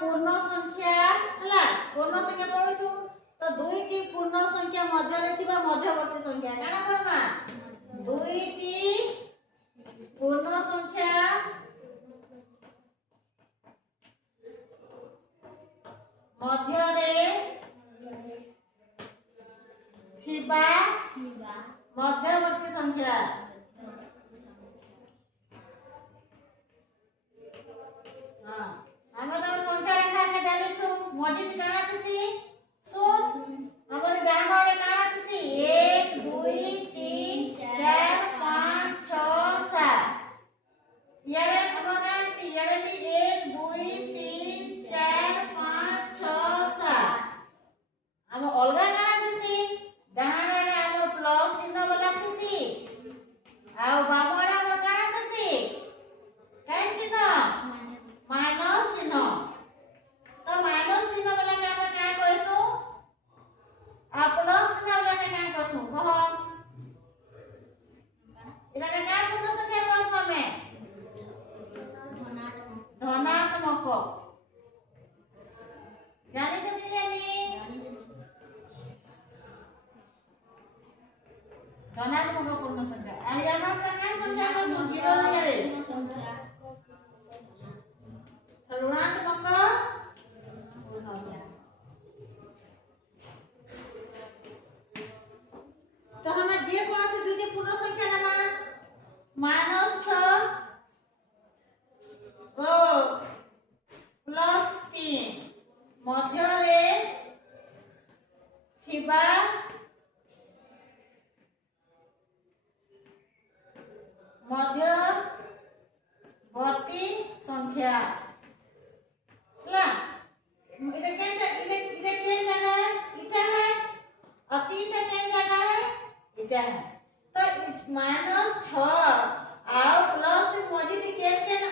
पूर्ण संख्या हला पूर्ण संख्या पढुछु तो दुईटी पूर्ण संख्या मध्य रे थिबा मध्यवर्ती संख्या काना पढमा दुईटी पूर्ण संख्या मध्य रे थिबा मध्यवर्ती संख्या हां हम तो संख्या रेखा के जानि छु मजिद काना थिसी सो हमर डान वाले काना थिसी 1 2 3 4 5 6 7 यारे हमर सी यारे भी 1 2 3 4 5 6 7 हम अलगा काना थिसी डान वाले हम प्लस चिन्ह वाला थिसी आ बामडा हम काना थिसी काय चिन्ह माइनस चिन्ह तो माइनस चिन्ह वाला के हम का कहसु आ प्लस चिन्ह वाला के का कहसु कह इला का पूर्ण संख्या कहसु हमें धनात्मक जानि छ कि जानि धनात्मक पूर्ण संख्या आ यानो का संख्या कहसु जीरो जाले पूर्ण संख्या ऋणात्मक पूर्ण संख्या तो हम जे कोन से दुईटी पूर्ण संख्या नामा -6 ओ +3 मध्य रे थिबा मध्यवर्ती संख्या ला इधर केन जगह है इटा है अति इटा केन जगह है इटा है तो -6 आ +3 मजिद केन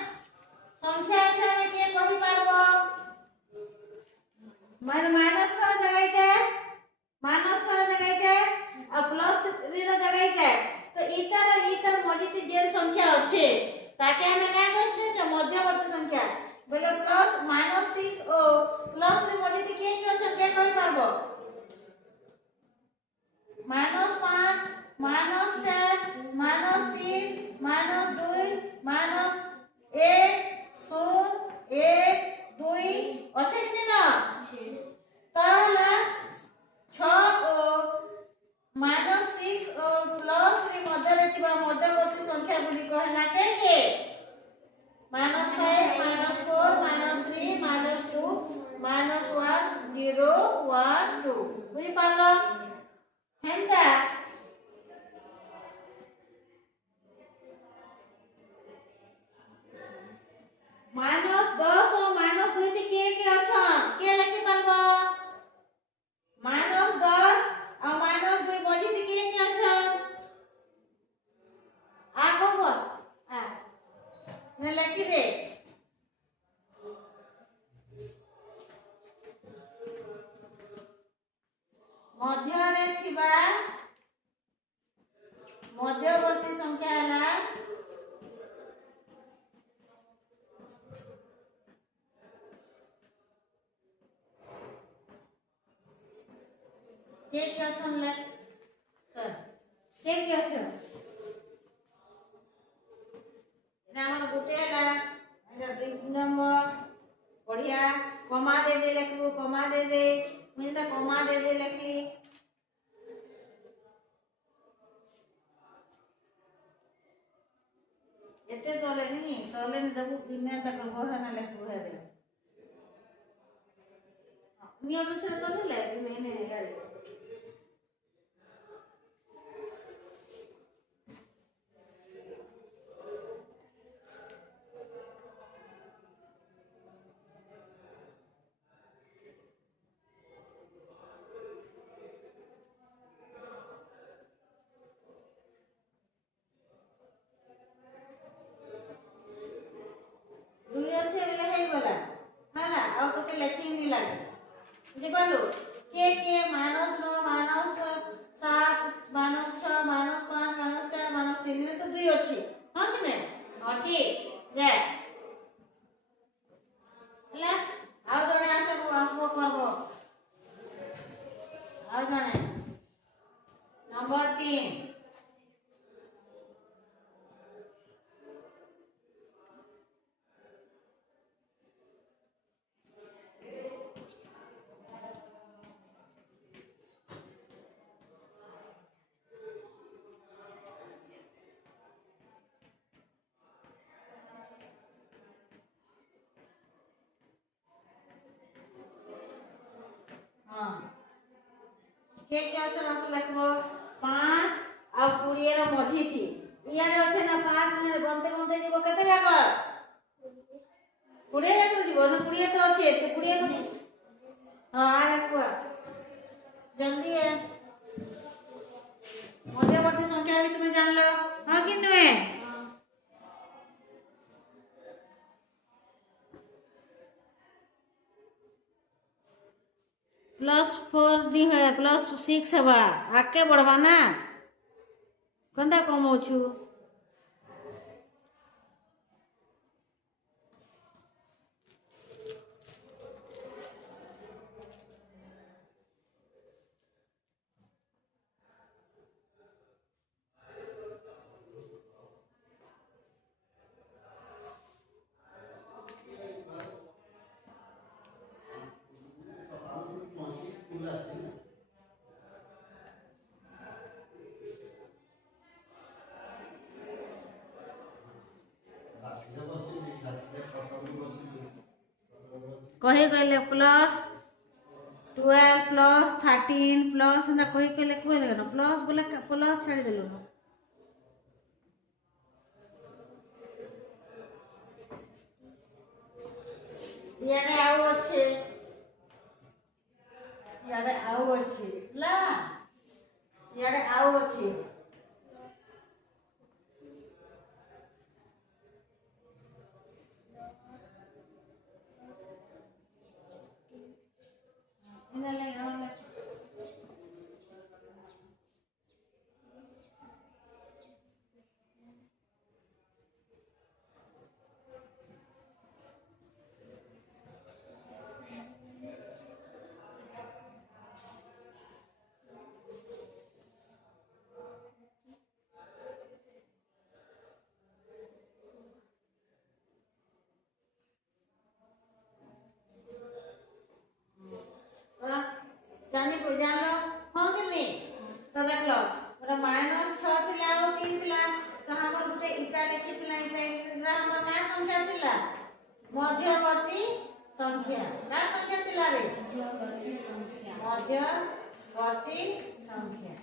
संख्या अच्छा में के कहि पारबो -6 जगह इटा -6 जगह इटा आ +3 रो जगह इटा तो इतर मजिद जे संख्या अछि ताके हमें का कहछे जे मध्यवर्ती संख्या बोले प्लस -6 ओ +3 मजिद के अछि के कहि पारबो -5 -4 -3 -2 -1 0 1 2 अछि कि ना ताला 6 ओ -6 ओ +3 मध्य रे थिबा मध्यवर्ती संख्या गुडी कहला के -5 -4 -3 -2 -1 0 1 2 बुझी पालो हेंता -10 और -2 थी के अछन के लिखि पारबो -10 और -2 मजिद के अछन आगो बोल आ ने लिखि दे मध्य रे थिबा मध्यवर्ती संख्या हला के अछन ले के अछन हमर गुटे हला एजा 2 नंबर बढ़िया कमा दे लिखबो कमा दे मुझे कमा दे लिखली एते चले नहीं दबु दिने तक बहना लिखबो है दे मी अटो छे चले ले नहीं यार देखो के -9 -7 -6 -5 -4 -3 तो 2 अछि हां कि नै हां ठीक जे हला आ के ଅଛି ନା ଲେଖବ 5 ଆଉ 20 ର ମଝି ଥି ଇଆଡେ ଅଛି ନା 5 ମିନିଟ ଗନ୍ତେ ଗନ୍ତେ ଯିବ କେତେ ଯାକ 20 ଯାକ ଯିବ ନା 20 ତ ଅଛି ଏତେ 20 ନ ହଁ आ ଲେଖବ जल्दी है मध्यवर्ती संख्या भी तुम्हें जान लो हाँ कि नहीं +4 दी है +6 हवा आके बढ़वा ना कंदा कम छु कहे कहले +12 +13 प्लस ना कही कहले कहे देना प्लस बोले प्लस छाड़ी देलु ना यारे आउ अच्छे ला यारे आउ अच्छे जानी को जान लो हां कि नहीं तो देख लो मोर -6 थिला और 3 थिला तो हमर गुटे इटा लिखि थिला इटा हमर का संख्या थिला मध्यवर्ती संख्या का संख्या थिला रे मध्यवर्ती संख्या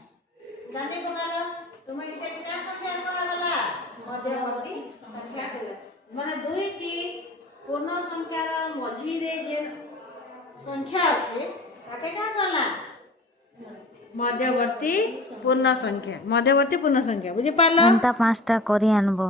जानी पकालो तुम इटा का संख्या कहा गला मध्यवर्ती संख्या माने दुईटी पूर्ण संख्यार मझी रे जे संख्या আছে তাকে কা গলা मध्यवर्ती पूर्ण संख्या बुझी पारलो एंता 5टा करी आनबो।